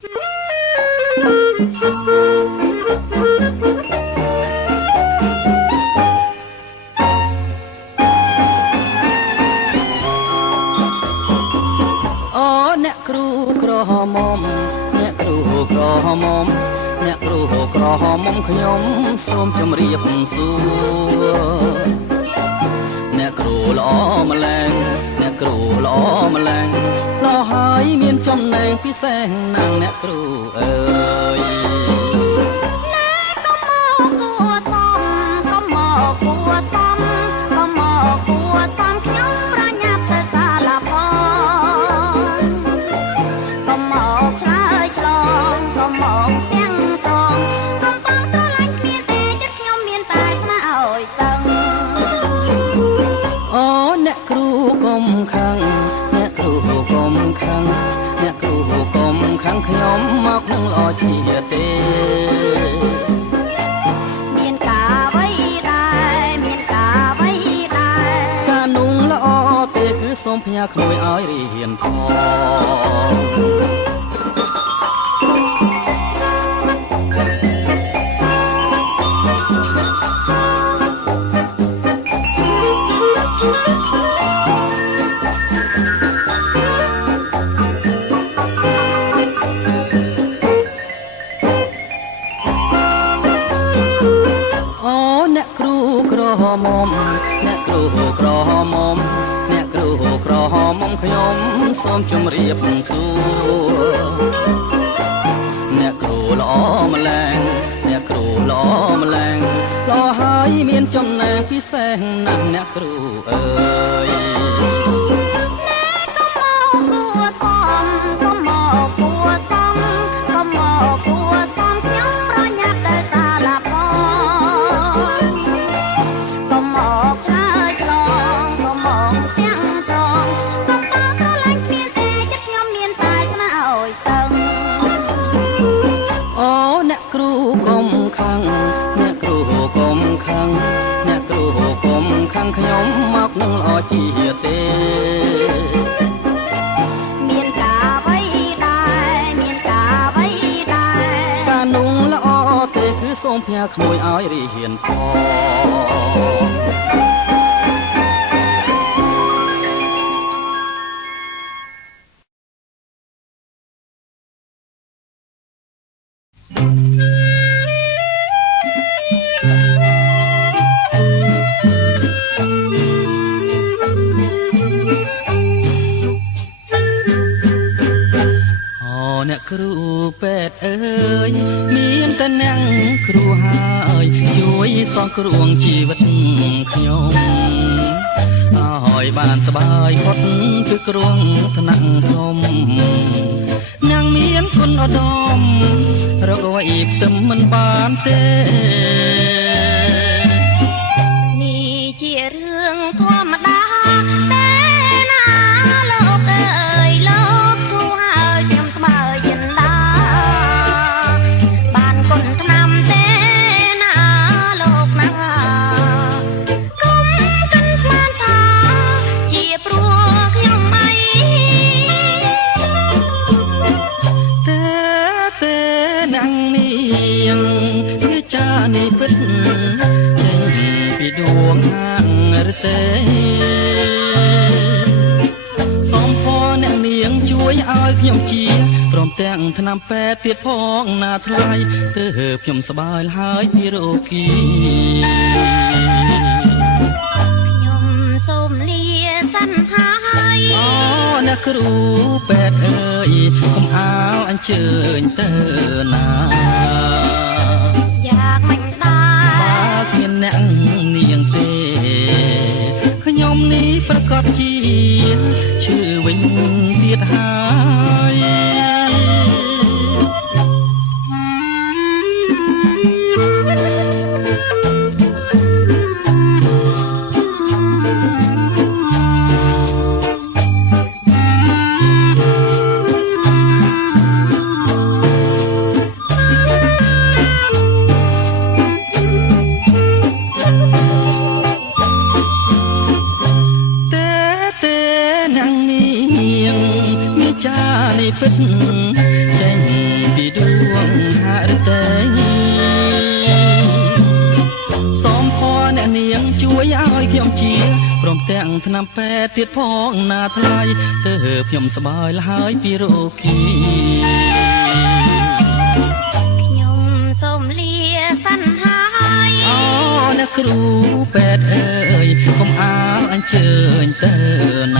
អ្នកគ្រូក្រហមអ្នកគ្រូក្រហមអ្នកគ្រូក្រហមខ្ញុំសូមជម្រាបសួរអ្នកគ្រូល្អម្ល៉េះអ្នកគ្រូល្អម្ល៉េះល្អហើយមានចំណេញពិសេសណាស់អ្នកគ្រូអើយខ្ញុំមកនឹងល្អជាទេមានការអ្វីដែរមានការអ្វីដែរការนุ่งល្អទេគឺសូមផ្ញើក្មួយឲ្យរៀនផងអ្នកគ្រូក្រហមអ្នកគ្រូក្រហមខ្ញុំសូមជម្រាបសួរអ្នកគ្រូល្អម្ល៉េះអ្នកគ្រូល្អម្ល៉េះល្អហើយមានចំណេញពិសេសណាស់អ្នកគ្រូអើយខ្ញុំមកនឹងល្អជាទេមានការអ្វីដែរមានការអ្វីដែរការนุ่งល្អទេគឺសូមផ្ញើក្មួយឲ្យរៀនផងអ្នកគ្រូពេទ្យអើយមានតែអ្នកគ្រូហើយជួយសង្គ្រោះជីវិតខ្ញុំឲ្យបានសប្បាយផុតពីគ្រោះថ្នាក់ធំអ្នកមានគុណឧត្តមរកអ្វីផ្ទឹមមិនបានទេនេះជារឿងធម្មតាតែណាលោកអើយលោកគ្រូហើយខ្ញុំស្មើយិនដាបានគុណឆ្នាំទេណាលោកណាគុំកិនស្មានថាជាព្រោះខ្ញុំអីតែណាំងនាងគឺចានេះពិតចេញពីដួងហាងឬទេសូមផងអ្នកនាងជួយឲ្យខ្ញុំជាព្រមទាំងថ្នាំពេទ្យទៀតផងណាថ្លៃទើបខ្ញុំសប្បាយហើយពីរោគីខ្ញុំសូមលាសិនហើយអូអ្នកគ្រូពេទ្យអើយកុំអាលអញ្ជើញទៅណាយ៉ាងមិនដែរបើគ្មានអ្នកនាងទេខ្ញុំនេះប្រកបជាឈឺវិញទៀតហើយនាង ឆ្នាំពេទ្យទៀតផងណាថ្លៃទើបខ្ញុំសប្បាយលហើយពីរោគីខ្ញុំសូមលាសិនហើយអូអ្នកគ្រូពេទ្យអើយកុំអាលអញ្ជើញទៅណា